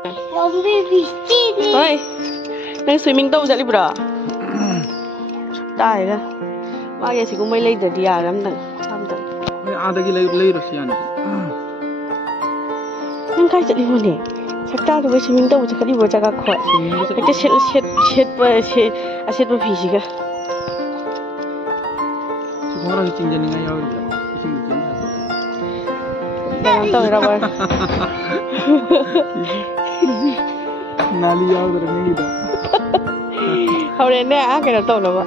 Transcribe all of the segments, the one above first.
Oi, nang swimming tau jadi bro. Dah ya. Magi sih kumai lagi jadi ya, ramdang. Ada lagi Rusian. Nang kai jadi mana? Sakta tu swimming tau cakap di bawah cakap kuat. Kita set berfisi ke? Orang cing jadi ngayau dia. Cing cing. Jangan tahu rawan. Nali yau berani gitu. Hari ni aku nak tahu nama.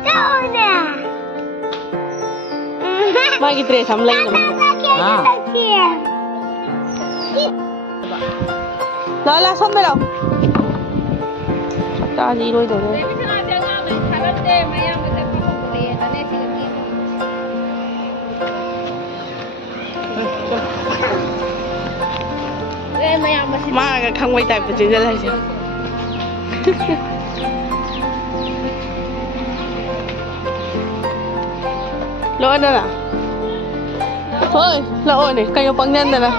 Tahu ni. Magi tres samlai nama. Lah, son dah. Dah ni loi dah. Má cái không quay tay của chị ra đây chứ. Lỗi đây nè. Thôi, lỗi này, cây băng nhân này nè.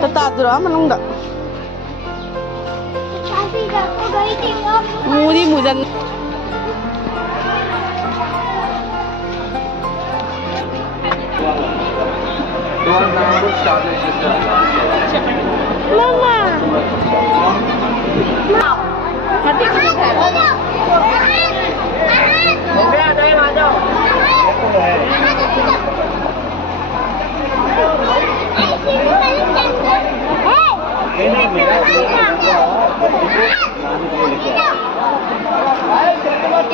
Ta tạt rồi đó mà không được. Mua đi mua dần. Mama. Mati sini saya. Ada yang ada.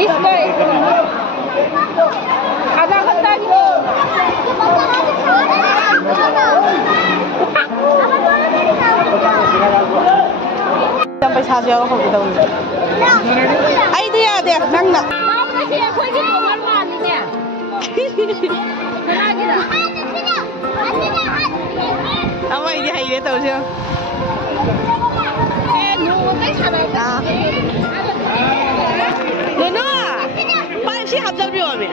इसका आधा घंटा sampai saja aku tahu. Ai dia dia nang nak. Mama sih aku ini bukan maninya. Lagi dah. Apa ini hai dia tahu sih? Nunggu tak sampai dah. Nono, paling sih habis berapa ni?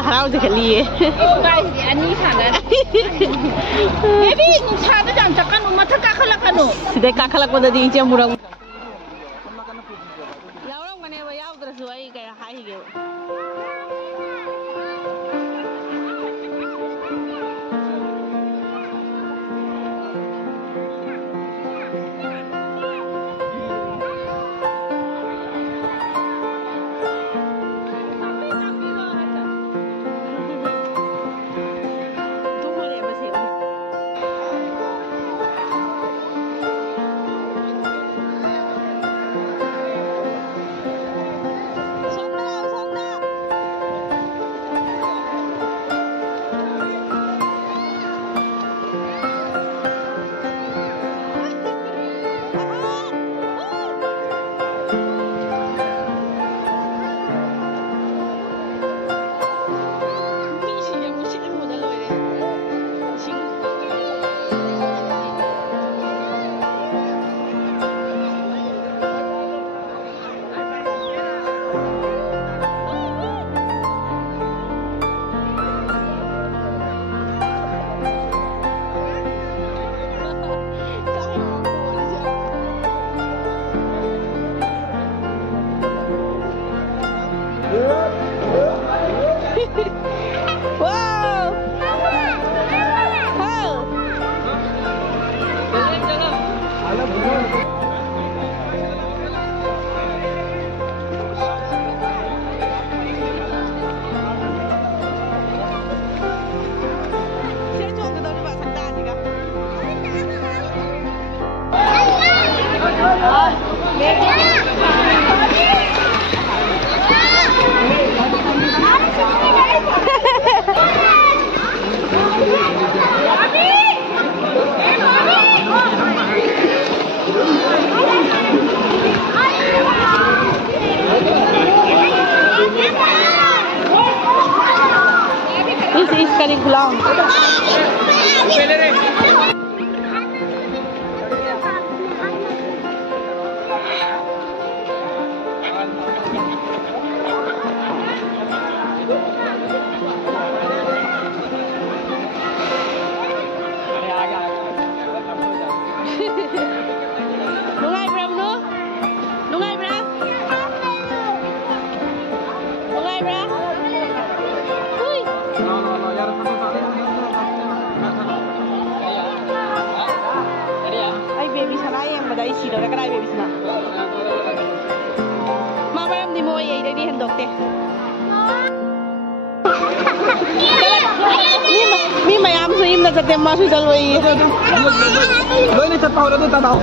Harau je kali. Guys, ani sana. Maybe sana jangan cakap rumah tak kalah nu. Sudah kalah pada di jam murang. Lawan mana bayar terus wai kayak hai gitu. Sonda. This is Kaliglang. Lungai bra no? Lungai bra? Lungai bra? Ui. Ay baby sana yang madai si daw nakadai baby sana. Mama ram di mo ay di handok te. Mi mayam so im na sa tema su dalway. Loy na chat pa ora ta daw.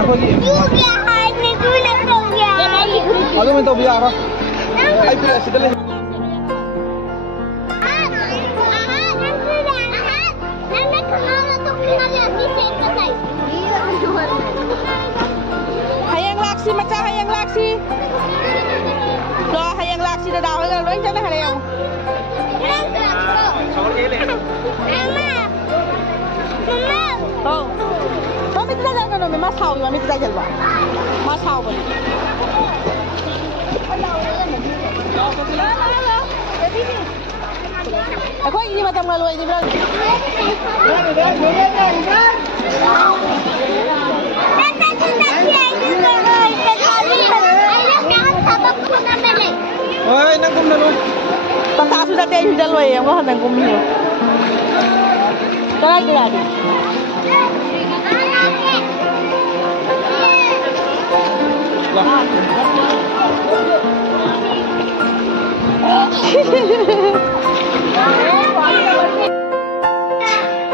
Ako gi. Ako man to biya ka. Ay pila si dali. Hayang laksi maca hayang laksi. Lo hayang laksi da daw ga lo jana hayang. Oh. Mami tidak jalan no, mas tahu, mami tidak jalan. Mas tahu boleh. Aku ini macam lalu ini berarti. Oi, nangkum na lo. Pagka sudah tayo sudah lo yang mo nangkum niyo. Kaya gila.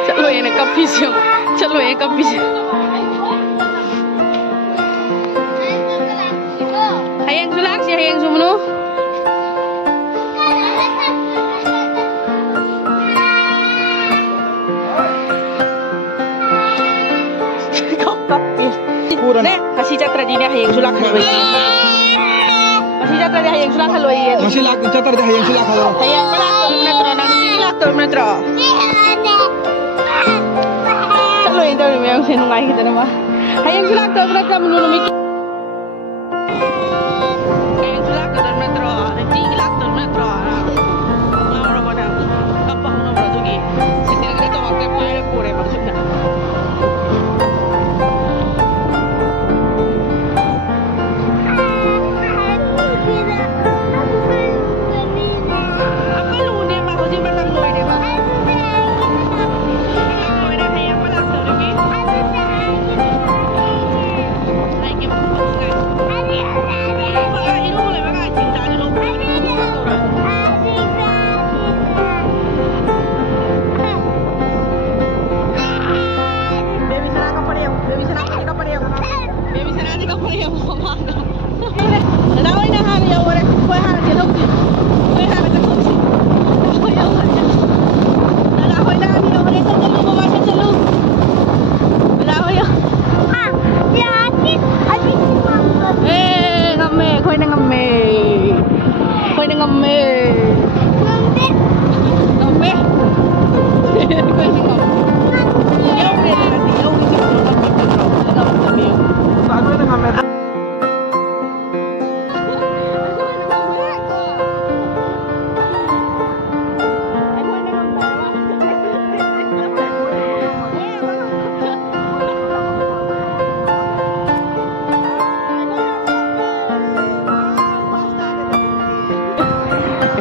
Chalo ini kapisyo. Chalo ini kapisyo. Hayang sulak siya hayang sumno. Ne, masih jatra di ni hayang sulak haloi. Masih jatra di hayang sulak haloi. Masih lak jatra di hayang sulak haloi. Hayang pala metro nanti lak to metro. Chalo ini tahu ni yang senungai kita nama. Hayang sulak to metro menurut miki. Hayang sulak to metro, nanti lak to metro. Orang mana apa orang beradu ni? Setiap kita tu waktu apa pure maksudnya.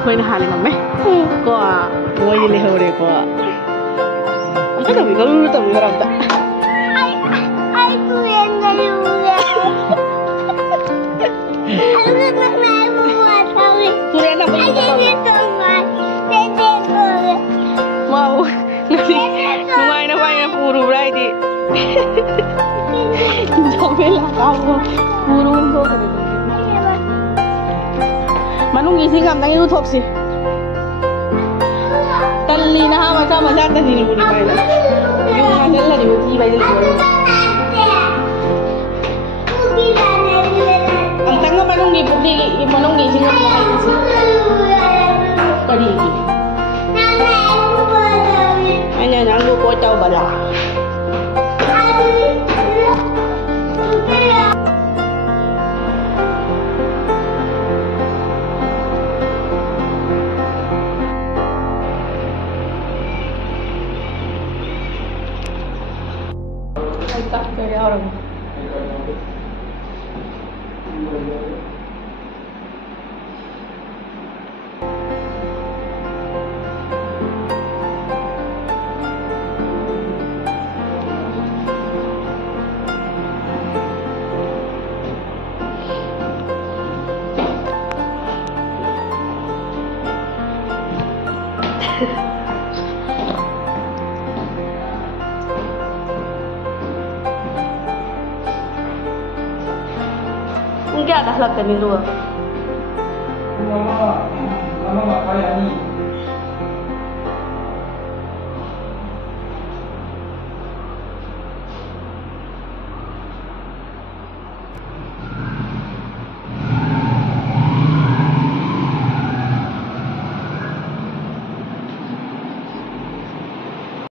Kau nak haling apa? Kau mau ini hari kau. Apa tapi kau lu tahu orang tak? Ai tu yang gayu. Aku nak main buat tahu. Tu yang apa yang kau tahu? Mau. Lu main apa yang puru berarti? Sampai lah kamu burung tu. Manung isi ngam tangi tu top sih. Tali nah macam tadi ni budi bayi lah. Yung macam lah di budi bayi lah. Ang tanga manung ni budi manung isi ngam bayi sih. Kadi iki. Hanya nanggu kocau bala. Tak dari orang. Enggak dah lah kan dulu. Lama nggak kaya nih.